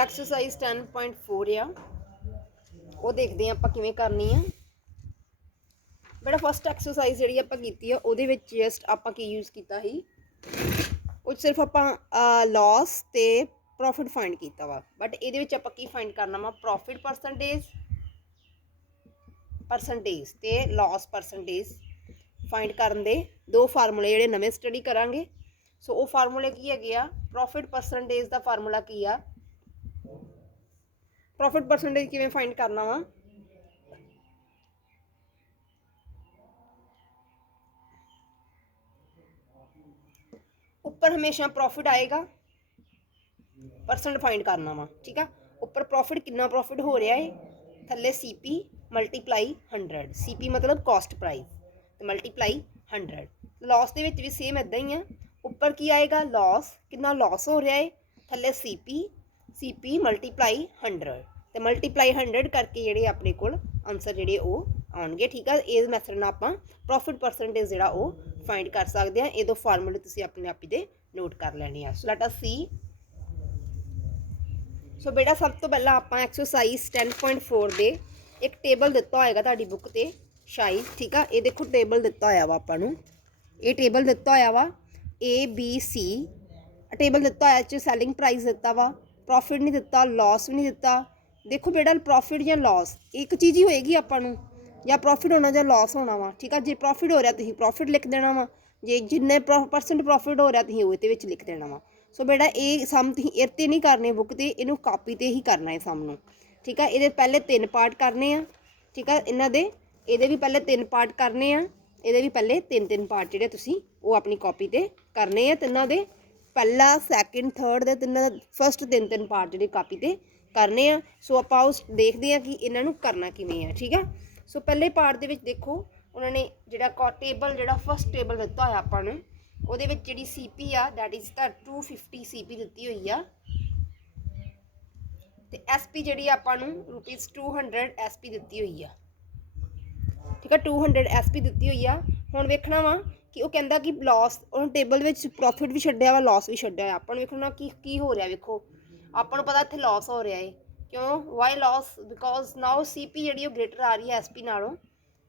Exercise 10.4 आ वो देखते हैं आप किवें करनी है। बेटा फस्ट एक्सरसाइज जी आप की जस्ट आप यूज़ किया ही वो सिर्फ आप लॉस तो प्रॉफिट फाइंड किया वा बट ये आप फाइंड करना वा प्रॉफिट परसेंटेज ते लॉस परसेंटेज फाइंड करन दे दो फार्मूले जोड़े नवे स्टडी करांगे। सो वो फार्मूले की है प्रॉफिट परसेंटेज का फार्मूला की आ प्रॉफिट परसेंटेज किवें फाइंड करना वा ऊपर हमेशा प्रॉफिट आएगा परसेंट फाइंड करना वा ठीक है। ऊपर प्रॉफिट कितना प्रॉफिट हो रहा है थले CP मल्टीप्लाई 100 CP मतलब कॉस्ट प्राइस तो मल्टीप्लाई 100 लॉस के भी सेम इदा ही है। ऊपर की आएगा लॉस कितना लॉस हो रहा है थले CP मल्टीप्लाई 100 तो मल्टीप्लाई 100 करके जोड़े अपने को आंसर जोड़े वो आउणगे ठीक है। इस मैथड नाल आप प्रॉफिट परसेंटेज जोड़ा वो फाइंड कर सकते हैं। ये दो फार्मूले तुसीं अपने आप ही नोट कर लेने। सो लेट अस सी। सो बेटा सब तो पहला आप एक्सरसाइज 10.4 दे एक टेबल दिता होएगा तुहाडी बुक ते शायद ठीक है। ये देखो टेबल दिता होया वा आपां नूं ये टेबल दिता होया वा ABC टेबल दिता होया सैलिंग प्राइस दिता वा प्रॉफिट नहीं दिता लॉस भी नहीं दिता। देखो बेटा प्रॉफिट या लॉस एक चीज़ ही होएगी आपां नूं या प्रॉफिट होना या लॉस होना वा ठीक है। जे प्रॉफिट हो रहा तुसीं प्रॉफिट लिख देना वा जे जिन्ने परसेंट प्रॉफिट हो रहा तुसीं वो लिख देना वा। सो बेटा ये सम तुसीं इत्ते नहीं करने बुक ते इनू कापी ते ही करना है सम नूं ठीक है। ये पहले 3 पार्ट करने आ ठीक है। इन्हां दे ये भी पहले 3 पार्ट करने आ ये भी पहले 3 पार्ट जिहड़े तुसीं वो अपनी कॉपी ते करने आ तिन्हां दे पहला सैकेंड थर्ड दे तिन्हां फस्ट 3 पार्ट जिहड़े कॉपी ते करने आ। सो आप देखते हैं कि इन्हां नूं करना किवें है ठीक है। सो पहले पार्ट दे विच देखो उन्होंने जिहड़ा टेबल जिहड़ा फस्ट टेबल दिता होया आपां नूं ਉਹਦੇ ਵਿੱਚ ਜਿਹੜੀ CP आ दैट इज़ द 250 CP ਦਿੱਤੀ ਹੋਈ ਆ ਤੇ SP ਜਿਹੜੀ ਆਪਾਂ ਨੂੰ ₹200 SP ਦਿੱਤੀ ਹੋਈ ਆ ਠੀਕ ਆ 200 SP ਦਿੱਤੀ ਹੋਈ ਆ। ਹੁਣ ਵੇਖਣਾ ਵਾ ਕਿ ਉਹ ਕਹਿੰਦਾ ਕਿ ਲੌਸ ਉਹ ਟੇਬਲ ਵਿੱਚ ਪ੍ਰੋਫਿਟ ਵੀ ਛੱਡਿਆ ਵਾ ਲੌਸ ਵੀ ਛੱਡਿਆ ਹੋਇਆ। ਆਪਾਂ ਨੂੰ ਵੇਖਣਾ ਕੀ ਹੋ ਰਿਹਾ ਵੇਖੋ ਆਪਾਂ ਨੂੰ ਪਤਾ ਇੱਥੇ ਲੌਸ ਹੋ ਰਿਹਾ ਹੈ ਕਿਉਂ why loss because now CP ਜਿਹੜੀ ਉਹ ਗ੍ਰੇਟਰ ਆ ਰਹੀ ਹੈ SP ਨਾਲੋਂ।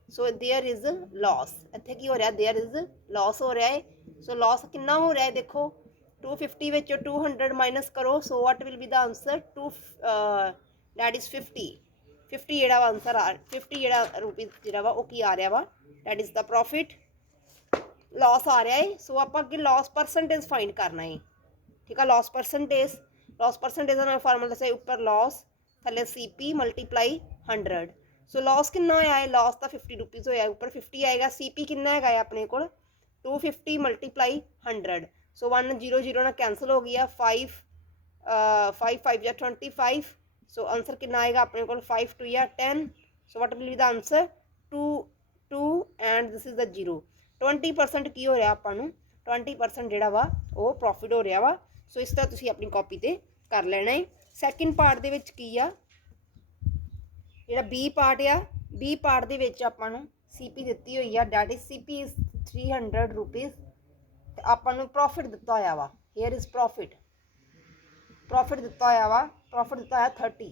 सो देयर इज़ लॉस इत्थे की हो रहा है देयर इज़ लॉस हो रहा है। सो लॉस कितना हो रहा है देखो 250 विच 200 माइनस करो so what will be the answer that is 50 जेड़ा आंसर 50 जेड़ा रुपीज़ जेड़ा वा वो की आ रहा वा that is the profit loss आ रहा है। सो आप अगे लॉस परसेंटेज फाइंड करना है ठीक है। लॉस परसेंटेज का फार्मूला से ऊपर लॉस थले CP मल्टीप्लाई 100 सो लॉस कितना होया है लॉस तो 50 रुपीज़ होया ऊपर 50 आएगा CP कितना है अपने को 250 मल्टीप्लाई 100 सो 100 ना कैंसल हो गया 5 5 या 25 सो आंसर कितना आएगा अपने को 5 2 या 10 so what will be the answer 2 and this is the 0 20% की हो रहा आपां नूं 20% जिहड़ा वा वो प्रॉफिट हो रहा वा। सो इस तरह तुसीं अपनी कॉपी ते कर लेना है। सैकेंड पार्ट दे विच की आ ਜਿਹੜਾ B ਪਾर्ट आ B पार्ट ਦੇ ਵਿੱਚ ਆਪਾਂ ਨੂੰ CP ਦਿੱਤੀ ਹੋਈ ਆ that is CP is 300 rupees ਤੇ ਆਪਾਂ ਨੂੰ ਪ੍ਰੋਫਿਟ ਦਿੱਤਾ ਹੋਇਆ ਵਾ ਹੇਅਰ ਇਜ਼ ਪ੍ਰੋਫਿਟ ਦਿੱਤਾ ਹੋਇਆ ਵਾ ਪ੍ਰੋਫਿਟ ਦਿੱਤਾ ਹੋਇਆ 30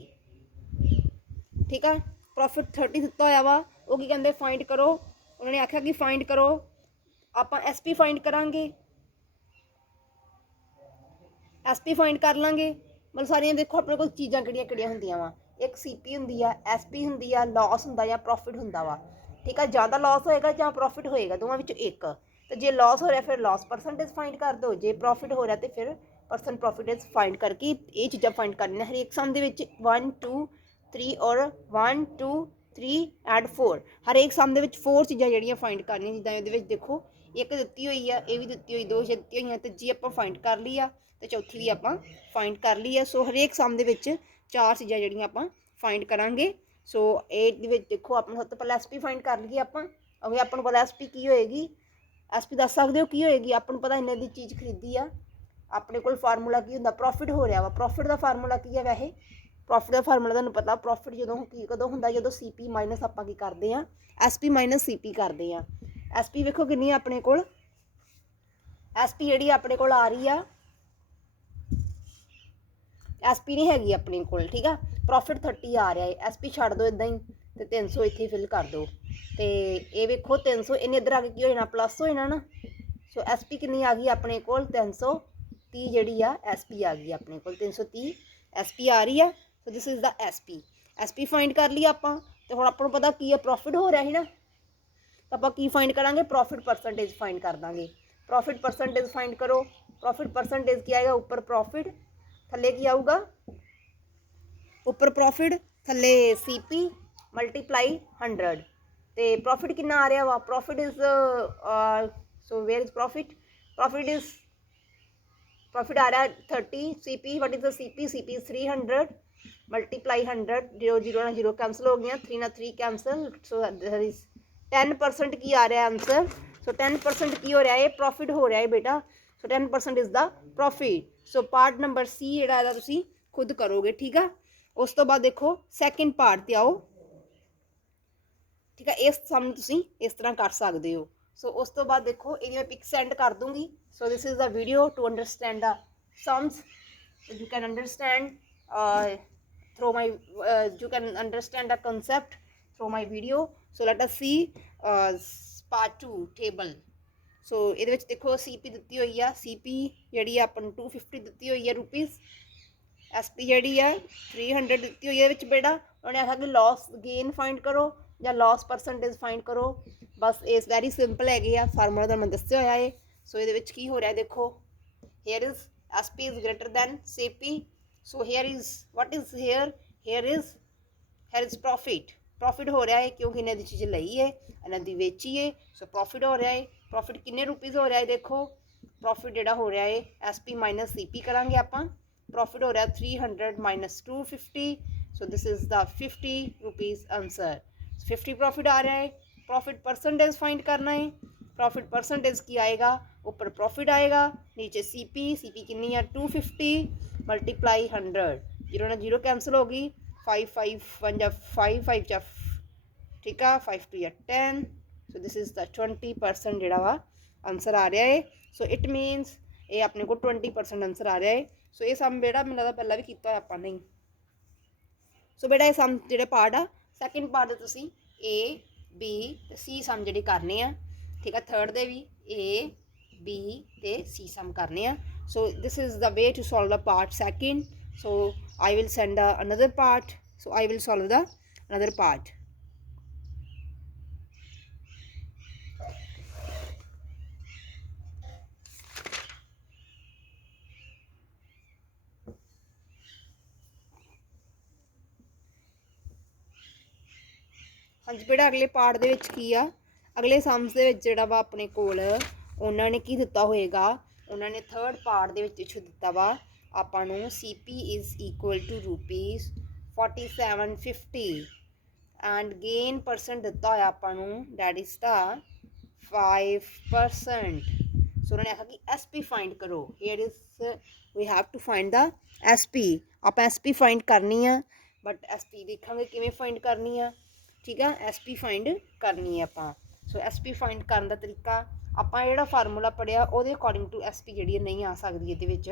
ਠੀਕ ਆ ਪ੍ਰੋਫਿਟ 30 ਦਿੱਤਾ ਹੋਇਆ ਵਾ। ਉਹ ਕੀ ਕਹਿੰਦੇ ਫਾਈਂਡ ਕਰੋ ਉਹਨਾਂ ਨੇ ਆਖਿਆ ਕਿ ਫਾਈਂਡ ਕਰੋ ਆਪਾਂ SP ਫਾਈਂਡ ਕਰਾਂਗੇ SP ਫਾਈਂਡ ਕਰ ਲਾਂਗੇ ਮਤਲਬ ਸਾਰੀਆਂ ਦੇਖੋ ਆਪਣੇ ਕੋਲ ਚੀਜ਼ਾਂ ਕਿਹੜੀਆਂ ਕਿਹੜੀਆਂ ਹੁੰਦੀਆਂ ਵਾ एक CP ਹੁੰਦੀ ਆ SP ਹੁੰਦੀ ਆ लॉस ਹੁੰਦਾ ਜਾਂ प्रॉफिट ਹੁੰਦਾ ਵਾ ਠੀਕ ਆ। ਜਾਂ ਤਾਂ लॉस ਹੋਏਗਾ ਜਾਂ प्रॉफिट ਹੋਏਗਾ ਦੋਵਾਂ ਵਿੱਚੋਂ ਇੱਕ ਤੇ ਜੇ लॉस ਹੋ ਰਿਹਾ ਫਿਰ लॉस परसेंटेज फाइंड कर दो ਜੇ प्रॉफिट हो ਰਿਹਾ ਤੇ ਫਿਰ परसेंट प्रॉफिटेज फाइंड करके ਇਹ ਚੀਜ਼ਾਂ फाइंड करनी हरेक सम ਦੇ ਵਿੱਚ 1 2 3 और 1 2 3 ਐਂਡ 4 ਹਰੇਕ ਸਮ ਦੇ ਵਿੱਚ 4 ਚੀਜ਼ਾਂ ਜਿਹੜੀਆਂ फाइंड ਕਰਨੀਆਂ ਜਿੱਦਾਂ ਇਹਦੇ ਵਿੱਚ ਦੇਖੋ ਇੱਕ ਦਿੱਤੀ ਹੋਈ ਆ ਇਹ ਵੀ ਦਿੱਤੀ ਹੋਈ ਦੋ ਦਿੱਤੀਆਂ ਹੋਈਆਂ ਤੇ ਜੀ ਆਪਾਂ फाइंड ਕਰ ਲਈ ਆ ਤੇ ਚੌਥੀ ਵੀ ਆਪਾਂ फाइंड कर ली है। सो हरेक सम ਦੇ ਵਿੱਚ 4 चीज़ां ਜਿਹੜੀਆਂ ਆਪਾਂ फाइंड करांगे। सो ये देखो अपने सब तो पहले SP फाइंड कर लीए आप अपन पता SP की होएगी SP दस सकते हो की होएगी अपन पता इन्ने दी चीज़ खरीदी आ अपने को फार्मूला की होंदा प्रॉफिट हो रहा वा प्रॉफिट का फार्मूला की है वैसे प्रॉफिट का फार्मूला तुहानूं पता प्रॉफिट जो की कदों होंदा जो CP माइनस आपां की करते हैं SP माइनस CP करते हैं। SP वेखो कितनी अपने को SP जिहड़ी अपने को आ रही आ SP नहीं हैगी अपने कोल, ठीक है। प्रॉफिट 30 आ रहा है, SP छड्ड दो इदां ही ते 300 इत्थे फिल कर दो ते ये वेखो 300 इन्ने इधर आके की हो जाना प्लस हो जाना ना। सो SP कितनी आ गई अपने कोल 330 जिहड़ी आ SP आ गई अपने कोल 330 SP आ रही है। सो this is the SP find कर लिया आपां ते हुण आपां नूं पता की है प्रॉफिट हो रहा है ना, तो आप की फाइंड करांगे प्रॉफिट परसेंटेज फाइंड कर देंगे। प्रॉफिट परसेंटेज फाइंड करो, प्रॉफिट परसेंटेज क्या आएगा ऊपर प्रॉफिट थले की आऊगा ऊपर प्रॉफिट थले CP मल्टीप्लाई 100 तो प्रॉफिट कितना आ रहा वा profit is so where is profit is profit आ रहा है 30 CP what is the CP is 300 multiply 100 0 0 ना 0 कैंसिल हो गया 3 ना 3 कैंसिल सो देयर इज 10% की आ रहा है आंसर। सो 10% की हो रहा है प्रॉफिट हो रहा है बेटा। सो 10% is the profit. So part number C ਜਿਹੜਾ ਤੁਸੀਂ खुद करोगे, ठीक है। उस तो बाद देखो सैकेंड पार्ट ते आओ, ठीक है। इस सम तुसीं इस तरह कर सकते हो। सो उस तो बाद देखो ये मैं पिक सेंड कर दूँगी। So this is the video to understand the sums you can understand through my you can understand the concept through my video. So let us see part 2 table. सो ये देखो CP दी हुई है, CP जी अपन 250 दी हुई है rupees, SP जी है 300 दी हुई है। बेटा उन्हें आखा कि लॉस गेन फाइंड करो या लॉस परसेंटेज फाइंड करो, बस इस वैरी सिंपल है फार्मूला तो मैं दस्या होया है। सो ये की हो रहा है देखो here is SP is greater than CP। So here is what is here is profit हो रहा है क्योंकि इन्हें दी चीज़ लई है इन्हें दी वेची है। सो प्रॉफिट हो रहा है, प्रॉफिट किन्ने रुपीज़ हो रहा है देखो प्रॉफिट जोड़ा हो रहा है SP माइनस CP करांगे आपां। प्रॉफिट हो रहा है 300 minus 250। So this is the 50 rupees answer. 50 profit आ रहा है, प्रॉफिट परसेंटेज फाइंड करना है। प्रॉफिट परसेंटेज की आएगा ऊपर प्रॉफिट आएगा नीचे CP कितनी है 250 मल्टीप्लाई 100 जीरो ना जीरो कैंसिल होगी 5 5 1 जा 5 5 जा ठीक है 5 2 या 10। सो दिस इज़ द 20% जोड़ा वा आंसर आ रहा है। सो इट मीनस ये अपने को 20% आंसर आ रहा है। सो ये सम बेटा मैंने लगता पहला भी किया आप नहीं। सो बेटा ये सम जो पार्ट आ सैकेंड पार्ट तुसी A B ते C सम जी करने आ, ठीक है। थर्ड दे भी A B ते C सम करने आ। So this is the way to solve the part second. So I will send another part. So I will solve the another part. हाँ जी बेटा अगले पार्ट दे विच की आ अगले सम्स दे विच जिहड़ा वा अपने कोल उन्होंने की दिता होएगा उन्होंने थर्ड पार्ट दे विच दिता वा आपां नूं CP is equal to rupees 4750 and gain percent दिता होया आपां नूं दैट इज़ द 5%। सो उन्होंने आखा कि SP फाइंड करो। Here is we have to find the SP। आप SP फाइंड करनी है बट SP देखांगे किवें फाइंड करनी है, ठीक है। SP फाइंड करनी है आपां। सो SP फाइंड करने का तरीका आपां जिहड़ा फार्मूला पढ़िया उहदे अकॉर्डिंग टू SP जिहड़ी नहीं आ सकदी इहदे विच,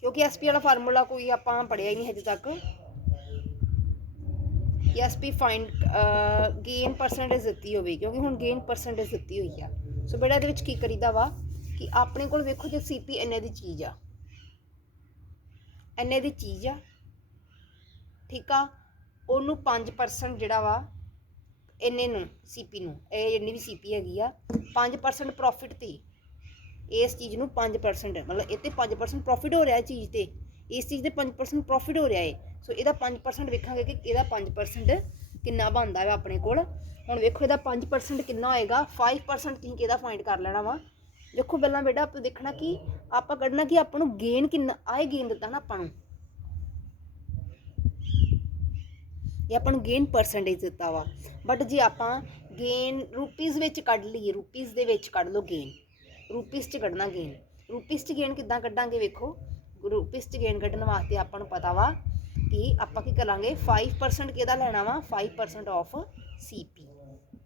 क्योंकि SP वाला फार्मूला कोई आपां पढ़िया ही नहीं अजे तक कि SP फाइंड गेन परसेंटेज दित्ती होवे, क्योंकि हुण गेन परसेंटेज दित्ती हुई है। सो बेटा इहदे विच की करीदा वा कि अपने कोल वेखो जे CP इन्ने दी चीज़ आ इन्ने दी चीज़ आ, ठीक आ। उन्नू 5% जिहड़ा वा इन्ने नूं CP नूं जिन्नी भी CP हैगी आ 5% प्रॉफिट ते इस चीज़ नूं 5% मतलब इत्ते 5% प्रॉफिट हो रहा है चीज़ ते इस चीज़ दे 5% प्रॉफिट हो रहा है। सो इहदा 5% वेखांगे कि इहदा 5% किन्ना बनदा है अपने कोल। हुण वेखो इहदा 5% किन्ना होएगा 5% तुसीं किहदा फाइंड कर लेना वा। देखो पहला बेटा आप देखना कि आपां कढना कि आपां नूं गेन किन्ना आए गेन दित्ता ना आपां नूं ये अपन गेन परसेंटेज दिता वा। बट जे आपां गेन रुपीज़ विच कढ लईए रुपीज़ दे विच कढ लो गेन रुपीज़ च कढना गेन रुपीज़ च गेन किद्दां कढांगे वेखो रुपीज़ च गेन कढण वास्ते आपां नूं पता वा कि आपां की करांगे 5% किहदा लैना वा 5% ऑफ CP,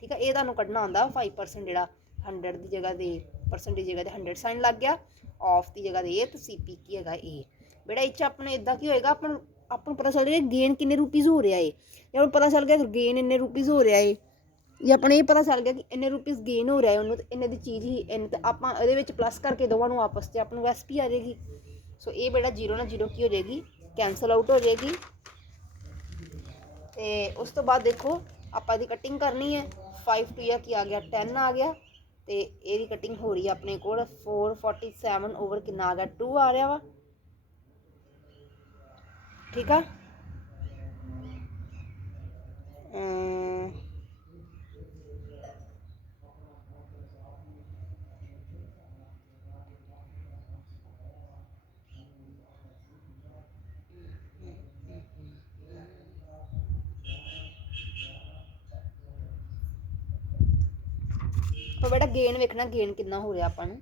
ठीक है। ये तुहानूं कढना आंदा 5% जिहड़ा 100 की जगह दे परसेंटेज जगह ते 100 साइन लग गया ਆਫ ਦੀ ਜਗ੍ਹਾ ਤੇ ਇਹ ਤੇ ਸੀਪੀ ਕੀ ਹੈਗਾ ਇਹ। ਬੇਟਾ ਇਹ 'ਚ ਆਪਣੇ ਇਦਾਂ ਕੀ ਹੋਏਗਾ, ਆਪਾਂ ਨੂੰ ਪਤਾ ਚੱਲ ਰਿਹਾ ਗੇਨ ਕਿੰਨੇ ਰੁਪੀਜ਼ ਹੋ ਰਿਹਾ ਏ, ਜੇ ਹੁਣ ਪਤਾ ਚੱਲ ਗਿਆ ਗੇਨ ਇੰਨੇ ਰੁਪੀਜ਼ ਹੋ ਰਿਹਾ ਏ, ਜੇ ਆਪਣੇ ਇਹ ਪਤਾ ਚੱਲ ਗਿਆ ਕਿ ਇੰਨੇ ਰੁਪੀਜ਼ ਗੇਨ ਹੋ ਰਿਹਾ ਹੈ ਉਹਨੂੰ, ਤੇ ਇੰਨੇ ਦੀ ਚੀਜ਼ ਹੀ ਇੰਨੇ, ਤਾਂ ਆਪਾਂ ਇਹਦੇ ਵਿੱਚ ਪਲੱਸ ਕਰਕੇ ਦੋਵਾਂ ਨੂੰ ਆਪਸ 'ਚ ਆਪਾਂ ਨੂੰ ਐਸਪੀ ਆ ਜਾਏਗੀ। ਸੋ ਇਹ ਬੇਟਾ 0 ਨਾਲ 0 ਕੀ ਹੋ ਜਾਏਗੀ, ਕੈਂਸਲ ਆਊਟ ਹੋ ਜਾਏਗੀ। ਤੇ ਉਸ ਤੋਂ ਬਾਅਦ ਦੇਖੋ ਆਪਾਂ ਇਹਦੀ ਕਟਿੰਗ ਕਰਨੀ ਹੈ। 5 2 ਕੀ ਆ ਗਿਆ 10 ਆ ਗਿਆ, ਤੇ ਇਹਦੀ ਕਟਿੰਗ ਹੋ ਰਹੀ ਹੈ ਆਪਣੇ ਕੋਲ 447 ਓਵਰ ਕਿੰਨਾ ਆ ਗਿਆ 2 ਆ ਰਿਹਾ ਵਾ, ਠੀਕ ਆ। ਬੇਟਾ ਗੇਨ ਵੇਖਣਾ, ਗੇਨ ਕਿੰਨਾ ਹੋ ਰਿਹਾ ਆਪਾਂ ਨੂੰ,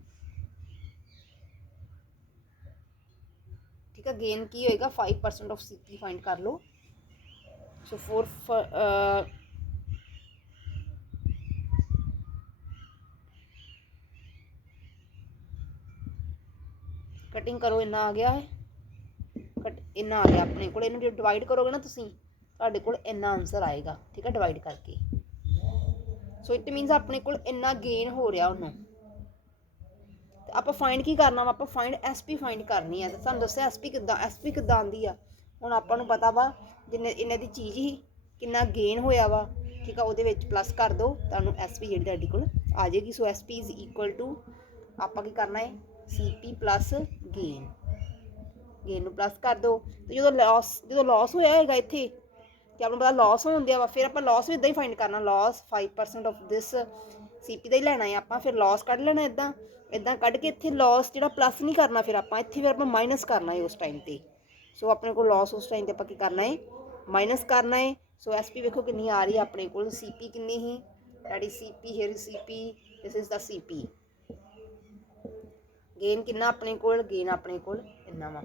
ਠੀਕ ਹੈ। ਗੇਨ ਕੀ ਹੋਏਗਾ 5% ਆਫ ਸੀਪੀ ਫਾਈਂਡ ਕਰ ਲਓ। ਸੋ 4 ਕਟਿੰਗ ਕਰੋ, ਇੰਨਾ ਆ ਗਿਆ ਹੈ, ਇੰਨਾ ਆ ਗਿਆ ਆਪਣੇ ਕੋਲ। ਇਹਨੂੰ ਜੇ ਡਿਵਾਈਡ ਕਰੋਗੇ ਨਾ ਤੁਸੀਂ, ਤੁਹਾਡੇ ਕੋਲ ਇੰਨਾ ਆਨਸਰ ਆਏਗਾ, ਠੀਕ ਹੈ, ਡਿਵਾਈਡ ਕਰਕੇ। ਸੋ ਇਟ ਮੀਨਸ ਆਪਣੇ ਕੋਲ ਇੰਨਾ ਗੇਨ ਹੋ ਰਿਹਾ ਉਹਨੂੰ। ਤੇ ਆਪਾਂ ਫਾਈਂਡ ਕੀ ਕਰਨਾ ਵਾ, ਆਪਾਂ ਫਾਈਂਡ ਐਸਪੀ ਫਾਈਂਡ ਕਰਨੀ ਹੈ। ਤੇ ਤੁਹਾਨੂੰ ਦੱਸਿਆ ਐਸਪੀ ਕਿੱਦਾਂ ਆਉਂਦੀ ਆ। ਹੁਣ ਆਪਾਂ ਨੂੰ ਪਤਾ ਵਾ ਜਿੰਨੇ ਇਹਨਾਂ ਦੀ ਚੀਜ਼ ਹੀ ਕਿੰਨਾ ਗੇਨ ਹੋਇਆ ਵਾ, ਠੀਕ ਆ, ਉਹਦੇ ਵਿੱਚ ਪਲੱਸ ਕਰ ਦਿਓ, ਤੁਹਾਨੂੰ ਐਸਪੀ ਜਿਹੜੀ ਤੁਹਾਡੇ ਕੋਲ ਆ ਜਾਏਗੀ। ਸੋ ਐਸਪੀ ਇਜ਼ ਇਕੁਅਲ ਟੂ, ਆਪਾਂ ਕੀ ਕਰਨਾ ਹੈ, ਸੀਪੀ ਪਲੱਸ ਗੇਨ ਨੂੰ ਪਲੱਸ ਕਰ ਦਿਓ। ਤੇ ਜਦੋਂ ਲਾਸ ਹੋਇਆ ਹੈਗਾ ਇੱਥੇ, ਕਿ ਆਪਾਂ ਨੂੰ ਪਤਾ ਲਾਸ ਹੋਣ ਦਿਆ ਵਾ, ਫਿਰ ਆਪਾਂ ਲਾਸ ਵੀ ਇੱਦਾਂ ਹੀ ਫਾਈਂਡ ਕਰਨਾ। ਲਾਸ 5% ਆਫ ਦਿਸ ਸੀਪੀ ਦਾ ਹੀ ਲੈਣਾ ਹੈ ਆਪਾਂ, ਫਿਰ ਲਾਸ ਕੱਢ ਲੈਣਾ ਇੱਦਾਂ ਕੱਢ ਕੇ ਇੱਥੇ ਲਾਸ ਜਿਹੜਾ ਪਲੱਸ ਨਹੀਂ ਕਰਨਾ, ਫਿਰ ਆਪਾਂ ਮਾਈਨਸ ਕਰਨਾ ਹੈ ਉਸ ਟਾਈਮ 'ਤੇ। ਸੋ ਆਪਣੇ ਕੋਲ ਲਾਸ ਉਸ ਟਾਈਮ 'ਤੇ ਆਪਾਂ ਕੀ ਕਰਨਾ ਹੈ, ਮਾਈਨਸ ਕਰਨਾ ਹੈ। ਸੋ ਐਸਪੀ ਵੇਖੋ ਕਿੰਨੀ ਆ ਰਹੀ ਹੈ ਆਪਣੇ ਕੋਲ, ਸੀਪੀ ਕਿੰਨੀ ਹੀ, ਸਾਡੀ CP here CP, this is the CP. Gain ਕਿੰਨਾ ਆਪਣੇ ਕੋਲ, ਗੇਨ ਆਪਣੇ ਕੋਲ ਇੰਨਾ ਵਾ,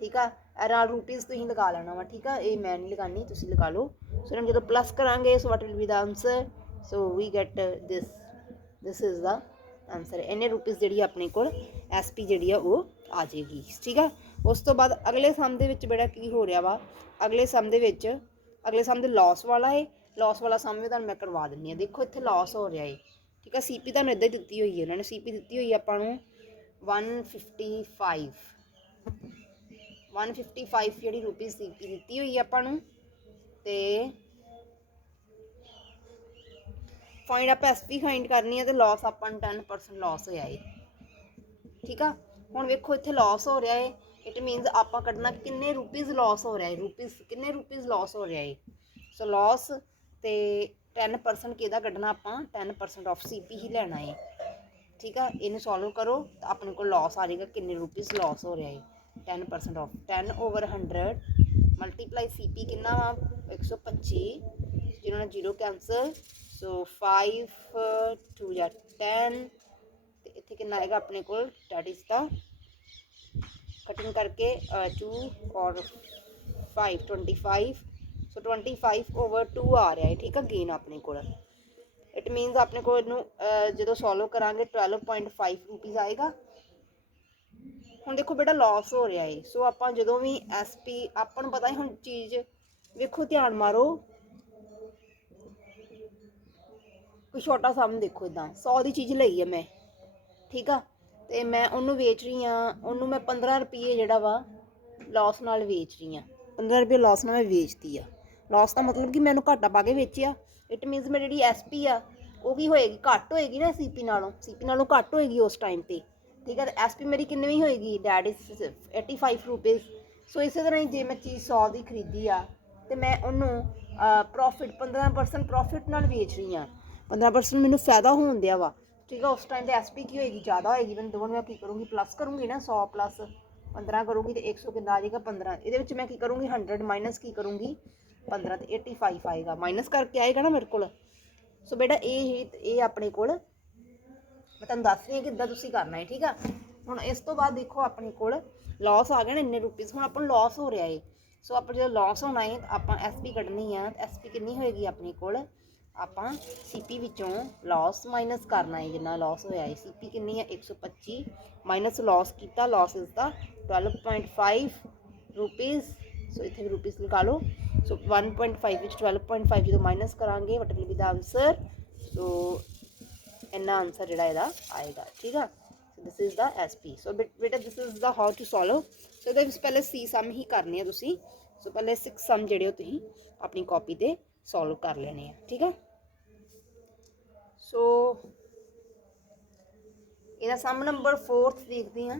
ਠੀਕ ਆ। ਅਰਾਊਂਡ ਰੁਪੀਜ਼ ਤੁਸੀਂ ਲਗਾ ਲੈਣਾ ਵਾ, ਠੀਕ ਆ, ਇਹ ਮੈਂ ਨਹੀਂ ਲਗਾਉਣੀ, ਤੁਸੀਂ ਲਗਾ ਲਓ। ਸੋ ਹੁਣ ਜਦੋਂ ਪਲੱਸ ਕਰਾਂਗੇ, so what will be the answer, so we get this is the answer. ਇੰਨੇ ਰੁਪੀਜ਼ ਜਿਹੜੀ ਆਪਣੇ ਕੋਲ ਐਸਪੀ ਜਿਹੜੀ ਆ ਉਹ ਆ ਜਾਏਗੀ, ਠੀਕ ਆ। ਉਸ ਤੋਂ ਬਾਅਦ ਅਗਲੇ ਸਮ ਦੇ ਵਿੱਚ ਬੇਟਾ ਕੀ ਹੋ ਰਿਹਾ ਵਾ, ਅਗਲੇ ਸਮ ਦੇ ਲਾਸ ਵਾਲਾ ਹੈ। ਲਾਸ ਵਾਲਾ ਸਮ ਵੀ ਤੁਹਾਨੂੰ ਮੈਂ ਕਰਵਾ ਦਿੰਦੀ ਹਾਂ। ਦੇਖੋ ਇੱਥੇ ਲਾਸ ਹੋ ਰਿਹਾ ਹੈ, ਠੀਕ ਆ। ਸੀਪੀ ਤੁਹਾਨੂੰ ਇੱਦਾਂ ਹੀ ਦਿੱਤੀ ਹੋਈ ਹੈ, ਉਹਨਾਂ ਨੇ ਸੀਪੀ ਦਿੱਤੀ ਹੋਈ ਆਪਾਂ ਨੂੰ 155 ਜਿਹੜੀ ਰੁਪੀਜ਼ ਸੀਪੀ ਦਿੱਤੀ ਹੋਈ ਹੈ ਆਪਾਂ ਨੂੰ। ਤੇ ਫਾਈਂਡ ਆਪਾਂ ਐਸਪੀ ਫਾਈਂਡ ਕਰਨੀ ਹੈ, ਤੇ ਲਾਸ ਆਪਾਂ ਨੂੰ 10% ਲਾਸ ਹੋਇਆ ਹੈ, ਠੀਕ ਆ। ਹੁਣ ਵੇਖੋ ਇੱਥੇ ਲਾਸ ਹੋ ਰਿਹਾ ਹੈ, ਇਟ ਮੀਨਸ ਆਪਾਂ ਕੱਢਣਾ ਕਿੰਨੇ ਰੁਪੀਜ਼ ਲਾਸ ਹੋ ਰਿਹਾ ਹੈ, ਕਿੰਨੇ ਰੁਪੀਜ਼ ਲਾਸ ਹੋ ਰਿਹਾ ਹੈ। ਸੋ ਲਾਸ ਤੇ 10% ਕਿਹਦਾ ਕੱਢਣਾ ਆਪਾਂ, 10% ਆਫ ਸੀਪੀ ਹੀ ਲੈਣਾ ਹੈ, ਠੀਕ ਆ। ਇਹਨੂੰ ਸੋਲਵ ਕਰੋ ਤਾਂ ਆਪਣੇ ਕੋਲ ਲਾਸ ਆ ਜਾਏਗਾ, ਕਿੰਨੇ ਰੁਪੀਜ਼ ਲਾਸ ਹੋ ਰਿਹਾ ਹੈ, 10% ਆਫ 10 ਓਵਰ 100 ਮਲਟੀਪਲਾਈ ਸੀਪੀ ਕਿੰਨਾ ਵਾ 125, ਜਿਹਨਾਂ ਨਾਲ 0 ਕੈਂਸਲ। ਸੋ 5 2 ਜਾਂ 10, ਤੇ ਇੱਥੇ ਕਿੰਨਾ ਆਏਗਾ ਆਪਣੇ ਕੋਲ, ਡੈਟ ਇਜ਼ ਦਾ ਕਟਿੰਗ ਕਰਕੇ 2 ਔਰ 5 25। ਸੋ 25 ਓਵਰ 2 ਆ ਰਿਹਾ ਹੈ, ਠੀਕ ਆ, ਗੇਨ ਆਪਣੇ ਕੋਲ। ਇਟ ਮੀਨਸ ਆਪਣੇ ਕੋਲ ਇਹਨੂੰ ਜਦੋਂ ਸੋਲਵ ਕਰਾਂਗੇ 12.5 ਰੁਪੀਜ਼ ਆਏਗਾ। ਹੁਣ ਦੇਖੋ ਬੇਟਾ ਲਾਸ ਹੋ ਰਿਹਾ ਹੈ, ਸੋ ਆਪਾਂ ਜਦੋਂ ਵੀ ਐਸਪੀ ਆਪਾਂ ਨੂੰ ਪਤਾ ਹੀ, ਹੁਣ ਚੀਜ਼ ਵੇਖੋ ਧਿਆਨ ਮਾਰੋ, ਕੋਈ ਛੋਟਾ ਸਮ ਦੇਖੋ, ਇੱਦਾਂ 100 ਦੀ ਚੀਜ਼ ਲਈ ਹੈ ਮੈਂ, ਠੀਕ ਆ, ਤੇ ਮੈਂ ਉਹਨੂੰ ਵੇਚ ਰਹੀ ਹਾਂ, ਉਹਨੂੰ ਮੈਂ 15 ਰੁਪਏ ਜਿਹੜਾ ਵਾ ਲਾਸ ਨਾਲ ਵੇਚ ਰਹੀ ਹਾਂ, 15 ਰੁਪਏ ਲਾਸ ਨਾਲ ਮੈਂ ਵੇਚਦੀ ਆ। ਲਾਸ ਦਾ ਮਤਲਬ ਕਿ ਮੈਨੂੰ ਘਾਟਾ ਪਾ ਕੇ ਵੇਚਿਆ। ਇਟ ਮੀਨਸ ਮੈਂ ਜਿਹੜੀ ਐਸਪੀ ਆ ਉਹ ਕੀ ਹੋਏਗੀ, ਘੱਟ ਹੋਏਗੀ ਨਾ, ਸੀਪੀ ਨਾਲੋਂ ਘੱਟ ਹੋਏਗੀ ਉਸ ਟਾਈਮ 'ਤੇ, ਠੀਕ ਹੈ। ਤੇ ਐਸਪੀ ਮੇਰੀ ਕਿੰਨੀ ਹੋਏਗੀ, ਡੈਟ ਇਜ਼ 85 ਰੁਪੀਜ਼। ਸੋ ਇਸੇ ਤਰ੍ਹਾਂ ਹੀ ਜੇ ਮੈਂ ਚੀਜ਼ 100 ਦੀ ਖਰੀਦੀ ਆ, ਤੇ ਮੈਂ ਉਹਨੂੰ ਪ੍ਰੋਫਿਟ 15% ਪ੍ਰੋਫਿਟ ਨਾਲ ਵੇਚ ਰਹੀ ਹਾਂ, 15% ਮੈਨੂੰ ਫਾਇਦਾ ਹੋਣ ਦਿਆ ਵਾ, ਠੀਕ ਆ। ਉਸ ਟਾਈਮ 'ਤੇ ਐਸਪੀ ਕੀ ਹੋਏਗੀ, ਜ਼ਿਆਦਾ ਹੋਏਗੀ। ਮੈਨੂੰ ਦੋਨੋਂ ਮੈਂ ਕੀ ਕਰੂੰਗੀ, ਪਲੱਸ ਕਰੂੰਗੀ ਨਾ, 100 ਪਲੱਸ 15 ਕਰੂੰਗੀ, ਤੇ 100 ਕਿੰਨਾ ਆ ਜਾਏਗਾ 15। ਇਹਦੇ ਵਿੱਚ ਮੈਂ ਕੀ ਕਰੂੰਗੀ, 100 ਮਾਈਨਸ ਕੀ ਕਰੂੰਗੀ 15, ਤੇ 85 ਆਏਗਾ, ਮਾਈਨਸ ਕਰਕੇ ਆਏਗਾ ਨਾ ਮੇਰੇ ਕੋਲ। ਸੋ ਬੇਟਾ ਇਹ ਆਪਣੇ ਕੋਲ ਮੈਂ ਤੁਹਾਨੂੰ ਦੱਸ ਰਹੀ ਹਾਂ ਕਿੱਦਾਂ ਤੁਸੀਂ ਕਰਨਾ ਹੈ, ਠੀਕ ਆ। ਹੁਣ ਇਸ ਤੋਂ ਬਾਅਦ ਦੇਖੋ ਆਪਣੇ ਕੋਲ ਲਾਸ ਆ ਗਿਆ ਨਾ ਇੰਨੇ ਰੁਪੀਜ਼, ਹੁਣ ਆਪਾਂ ਨੂੰ ਲਾਸ ਹੋ ਰਿਹਾ ਹੈ। ਸੋ ਆਪਾਂ ਜਦੋਂ ਲਾਸ ਹੋਣਾ ਹੈ ਆਪਾਂ ਐਸਪੀ ਕੱਢਣੀ ਆ, ਐਸਪੀ ਕਿੰਨੀ ਹੋਏਗੀ ਆਪਣੇ ਕੋਲ, ਆਪਾਂ ਸੀਪੀ ਵਿੱਚੋਂ ਲਾਸ ਮਾਈਨਸ ਕਰਨਾ ਹੈ, ਜਿੰਨਾ ਲਾਸ ਹੋਇਆ ਹੈ। ਸੀਪੀ ਕਿੰਨੀ ਹੈ 125 ਮਾਈਨਸ ਲਾਸ ਕੀਤਾ, ਲਾਸ ਇਜ਼ ਦਾ 12.5 ਰੁਪੀਜ਼। ਸੋ ਇੱਥੇ ਵੀ ਰੁਪੀਜ਼ ਲਗਾ ਲਓ। ਸੋ 1.5 ਵਿੱਚ 12.5 ਜਦੋਂ ਮਾਈਨਸ ਕਰਾਂਗੇ ਵਟ ਵਿਲ ਬੀ ਦਾ ਆਨਸਰ। ਸੋ ਇੰਨਾ ਆਨਸਰ ਜਿਹੜਾ ਇਹਦਾ ਆਏਗਾ, ਠੀਕ ਆ। ਸੋ ਦਿਸ ਇਜ਼ ਦਾ SP। ਸੋ ਬੇਟਾ this is the how to solve. So ਇਹਦੇ ਵਿੱਚ ਪਹਿਲੇ C ਸਮ ਹੀ ਕਰਨੇ ਆ ਤੁਸੀਂ। ਸੋ ਪਹਿਲੇ 6 ਸਮ ਜਿਹੜੇ ਹੋ ਤੁਸੀਂ ਆਪਣੀ ਕਾਪੀ ਤੇ ਸੋਲਵ ਕਰ ਲੈਣੇ ਆ, ਠੀਕ ਆ। ਸੋ ਇਹਦਾ ਸਮ ਨੰਬਰ 4th ਦੇਖਦੇ ਹਾਂ।